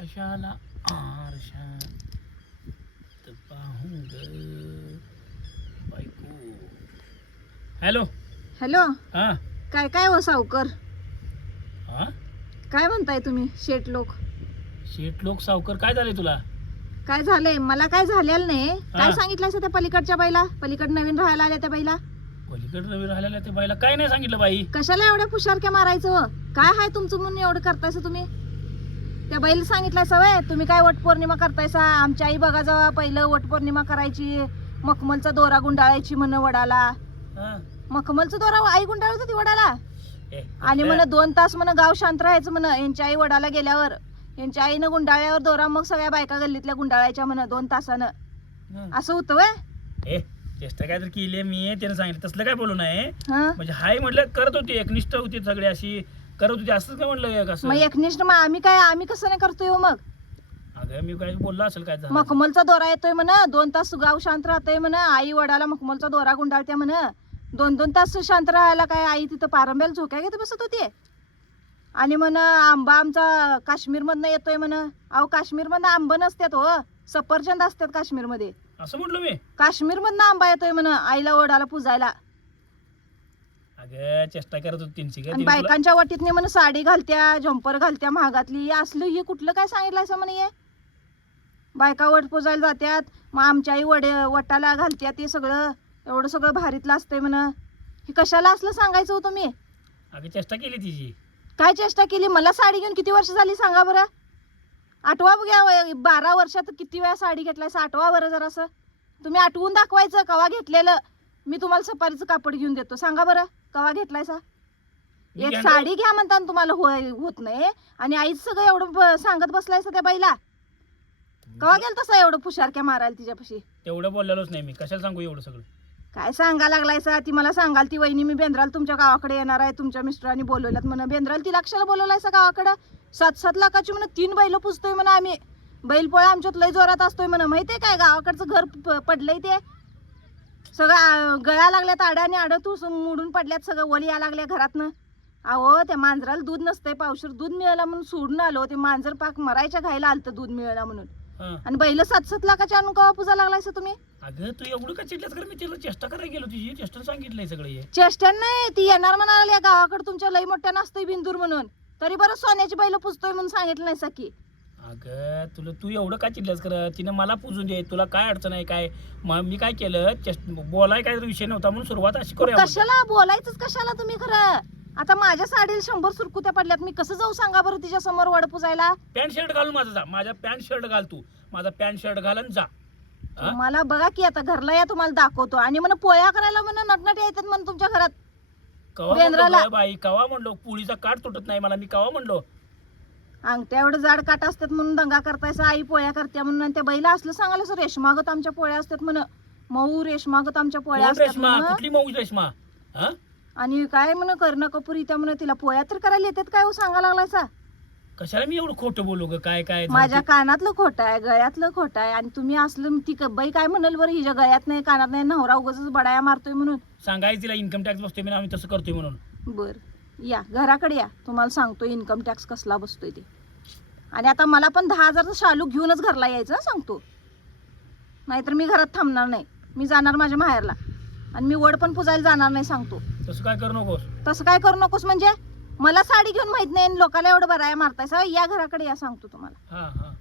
कशाला आरशात पाहून ग. बायको. हॅलो. हॅलो. हा. काय काय हो सावकर? हा? काय म्हणताय तुम्ही शेट लोक? शेठ लोक सावकर काय झाले तुला? काय झालंय? मला काय झालेलं नाही. काय. सांगितलं त्या पलीकडच्या बाईला? पलीकड नवीन राहायला आल्या त्या बाईला? पलीकडे रवी राहिलेल्या त्या बाईला काय नाही सांगितलं बाई? कशाला एवढ्या फुशारक्या मारायचं हो? काय आहे तुमचं म्हणून एवढं करतायचं तुम्ही? त्या बाईला सांगितलंय सवय तुम्ही काय वटपौर्णिमा करतायसा? आमची आई बघा जावा पहिलं वटपौर्णिमा करायची मखमलचा दोरा गुंडाळायची म्हण वडाला. मखमलचा दोरा आई गुंडाळत होती वडाला? आणि म्हण दोन तास म्हण गाव शांत राहायचं म्हण यांच्या आई वडाला गेल्यावर यांच्या आईनं गुंडाळ्यावर दोरा मग सगळ्या बायका गल्लीतल्या गुंडाळायच्या म्हण दोन तासानं. असं होतं वय चेष्टा काय तर केली मी त्याने सांगितलं तसलं काय बोलू हं? म्हणजे हाय म्हटलं करत होती एकनिष्ठ होती सगळी अशी. करत होती असंच काय म्हणलं एक असं? मग एकनिष्ठ मग आम्ही काय आम्ही कसं नाही करतोय हो मग? अगं मी काय बोललो असेल काय झालं? मखमलचा दोरा येतोय म्हण दोन तास गाव शांत राहतोय म्हण आई वडाला मखमलचा दोरा गुंडाळते म्हण. दोन दोन तास शांत राहायला काय आई तिथं पारंब्याला झोक्या घेत बसत होती? आणि म्हण आंबा आमचा काश्मीरमधनं येतोय म्हण. अहो काश्मीरमधनं आंबा नसतात हो. सफरचंद असतात काश्मीरमध्ये. असं म्हटलं मी? काश्मीरमधनं आंबा येतोय म्हण आईला वडाला पुजायला. अगं चेष्टा करत होती त्यांची काय आणि तिने तुला- बायकांच्या वाटीतने म्हण साडी घालत्या झंपर घालत्या महागातली. असलं हे कुठलं काय सांगितलं असं म्हणे हे? बायका वट पुजायला जात्यात मग आमच्या आई वड वटाला घालत्या ते सगळं एवढं सगळं भारीतलं असतंय म्हण. हे कशाला असलं सांगायचं होतं मी अगं चेष्टा केली तिची. काय चेष्टा केली? मला साडी घेऊन किती वर्ष झाली सांगा बरं. आठवा घ्या वय- बारा वर्षात किती वेळा साडी घेतलाय आठवा बरं जरासं. तुम्ही आठवून दाखवायचं कवा घेतलेलं. मी तुम्हाला सफारीचं कापड घेऊन देतो. सांगा बरं कवा घेतलायसा? मी एक साडी घ्या म्हणता आणि तुम्हाला होय होत नाही. आणि आईच सगळं एवढं ब- सांगत बसलायचं त्या बाईला? कवा गेल तसा एवढं फुशारक्या मारायला तिच्यापाशी? तेवढं बोललेलोच नाही मी. कशाला सांगू एवढं सगळं? काय सांगा लागलायसा? ती मला सांगाल ती वहिनी मी बेंद्राल तुमच्या गावाकडे येणार आहे तुमच्या मिस्टरांनी बोलवल्यात म्हणा बेंद्राल तिला कशाला बोलवलायसा गावाकडं? सात सात लाखाची म्हणा तीन बैल पुजतोय म्हणा आम्ही. बैलपोळा आमच्यात लय जोरात असतोय म्हणा माहितीये काय? गावाकडचं घर प- पडलंय ते. सगळं गळा लागल्यात आड्याने आडं तू मोडून पडल्यात सगळं वली या लागल्या घरातनं. अहो त्या मांजराला दूध नसतंय पावशर दूध मिळालं म्हणून सोडून आलो. ते मांजर पाक मरायच्या घायला आलतं दूध मिळालं म्हणून. आणि बैल सात सात लाखाच्या आणून कवा पूजा लागलायसा तुम्ही? अगं तू एवढं का चिडल्यास मी तिला चेष्टा करायला गेलो तुझी चेष्टा सांगितलंय सगळं चेष्टन नाही ती येणार म्हणाली गावाकडे तुमच्या लई मोठ्या नसतोय बिंदूर म्हणून. तरी बरं सोन्याची बैल पुजतोय म्हणून सांगितलं नाही सकी अगं तुला तू एवढं का चिडल्यास कर तिने मला पुजून दे तुला काय अडचण आहे काय? मग मी काय केलं? बोलाय काय विषय नव्हता म्हणून सुरुवात अशी करूया म्हणलं. कशाला? बोलायचंच कशाला तुम्ही खरं? आता माझ्या साडीला शंभर सुरकुत्या पडल्यात मी कसं जाऊ सांगा बरं तिच्या समोर वड पुजायला? पॅन्ट शर्ट घालून माझा जा. माझ्या पॅन्ट शर्ट घाल तू. माझा पॅन्ट शर्ट घाल आणि जा. हा? मला बघा की आता घरला या तुम्हाला दाखवतो. आणि म्हणा पोया करायला म्हणा नटनट येतात म्हणून तुमच्या घरात. कवा म्हणलो बेंद्राला- गं बाई? कवा म्हणलो? पुळीचा काठ तुटत नाही मला. मी कवा म्हणलो? अंगठ्या एवढं जाड काट असतात म्हणून दंगा करतायसा आई पोळ्या करत्या म्हणून. त्या बैला असलं सांगायला सर रेशमागत आमच्या पोळ्या असतात म्हण. मऊ रेशमागत आमच्या पोळ्या असतात रेशमा? म्हण. कुठली मऊ रेशमा? हा? आणि काय म्हण करणं कपूर त्या म्हण तिला पोळ्या तर करायला येतात काय हो सांगा लागलायसा? कशाला मी एवढं खोटं बोलू ग? काय काय? झालं माझ्या ते? कानातलं खोटं आहे गळ्यातलं खोटं आहे. आणि तुम्ही असलं ती क- बाई काय म्हणाल बरं हिच्या गळ्यात नाही कानात नाही नवरा उगाच बडाया मारतोय म्हणून. सांगायचं तिला इन्कम टॅक्स बसतोय म्हणून आम्ही तसं करतोय म्हणून. बर. या घराकडे या. तुम्हाला सांगतो इन्कम टॅक्स कसला बसतोय ते. आणि आता मला पण दहा हजारचा शालू घेऊनच घरला यायचं सांगतो. नाहीतर मी घरात थांबणार नाही. मी जाणार माझ्या माहेरला. आणि मी वड पण पुजायला जाणार नाही सांगतो. तसं काय करू नकोस. तसं काय करू नकोस म्हणजे? मला साडी घेऊन माहीत नाही आणि लोकाला एवढं बराया मारतायसा या घराकडे या सांगतो तुम्हाला. हा हा.